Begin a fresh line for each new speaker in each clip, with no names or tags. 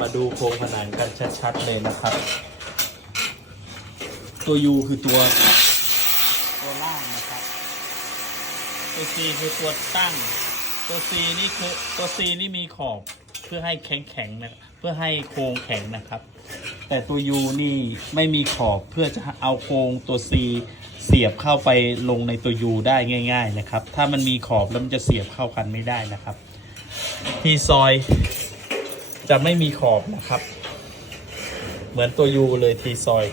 มาดูโครงผนังกันชัดๆเลยนะครับ ตัว U คือตัวตัวล่างนะครับ ตัว C คือตัวตั้ง ตัว C นี่คือตัว C นี่มีขอบเพื่อให้แข็งๆนะเพื่อให้โครงแข็งนะครับ แต่ตัว U นี่ไม่มีขอบเพื่อจะเอาโครงตัว C เสียบเข้าไปลงในตัว U ได้ง่าย ๆ นะครับ ถ้ามันมีขอบแล้วมันจะเสียบเข้ากันไม่ได้นะครับ ทีซอย จะไม่มีขอบนะครับ เหมือนตัว U เลยทีซอย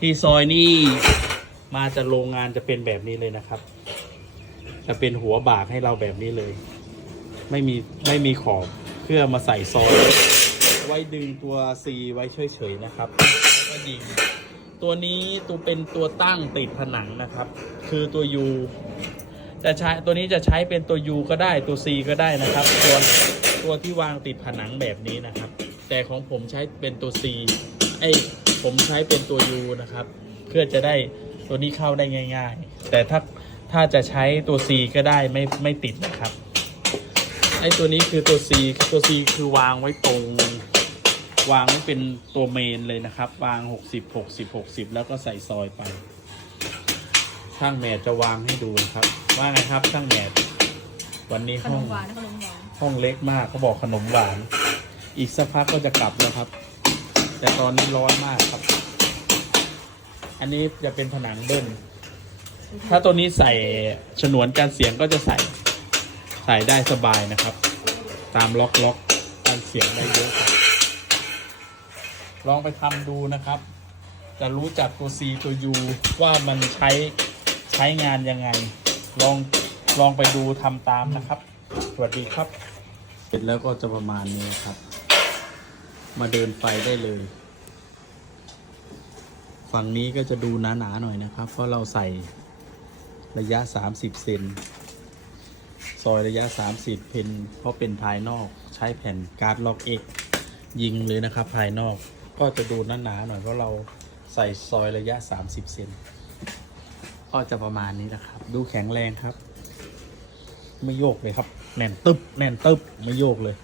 ทีซอยนี่มาจากโรงงานจะเป็นแบบนี้เลยนะครับ จะเป็นหัวบากให้เราแบบนี้เลย ไม่มีไม่มีขอบเพื่อมาใส่ซอย ไว้ดึงตัว C ไว้เฉยๆนะครับแล้วก็ยิงตัวนี้ตัวเป็นตัวตั้งติดผนังนะครับ คือตัว U จะใช้ตัวนี้จะใช้เป็นตัว U ก็ได้ตัว C ก็ได้นะครับตัว ตัวที่วางติดผนังแบบนี้นะครับ แต่ของผมใช้เป็นตัว C ไอยผมใช้เป็นตัว U นะครับ เพื่อจะได้ตัวนี้เข้าได้ง่าย ๆ แต่ถ้าถ้าจะใช้ตัว C ก็ได้ไม่ไม่ติดนะครับไอตัวนี้คือตัว C ตัว C คือวางไว้ตรงวางไว้เป็นตัวเมนเลยนะครับ วาง 60 60 60 แล้วก็ใส่ซอยไปช่างแหมดจะวางให้ดูนะครับ ว่าไงครับช่างแหมดวันนี้
ข
ห้
น
อง
มหวานขนมหวาน
ห้องเล็กมากเขาบอกขนมหวาน อีกสักพักก็จะกลับแล้วครับ แต่ตอนนี้ร้อนมากครับ อันนี้จะเป็นผนังเบิ้ลถ้าตัวนี้ใส่ฉนวนการเสียงก็จะใส่ใส่ได้สบายนะครับ ตามล็อกล็อกการเสียงได้เยอะครับลองไปทำดูนะครับ จะรู้จักตัว C ตัว U ว่ามันใช้ใช้งานยังไง ลองลองไปดูทำตามนะครับ วัสดีครับ เสร็จแล้วก็จะประมาณนี้ครับ มาเดินไฟได้เลย ฝั่งนี้ก็จะดูหนาๆหน่อยนะครับ เพราะเราใส่ระยะ 30 เซนซอยระยะ 30 เพนเพราะเป็นภายนอกใช้แผ่นการ์ดล็อกเอกยิงเลยนะครับ ภายนอกก็จะดูหนาๆหน่อยเพราะเราใส่ซอยระยะ 30 เซนก็จะประมาณนี้นะครับ ดูแข็งแรงครับ ไม่โยกเลยครับ แน่นตึบแน่นตึบไม่โยกเลย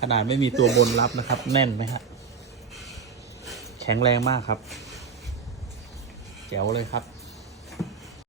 ขนาดไม่มีตัวบนรับนะครับ แน่นไหมฮะแข็งแรงมากครับ แจ๋วเลยครับ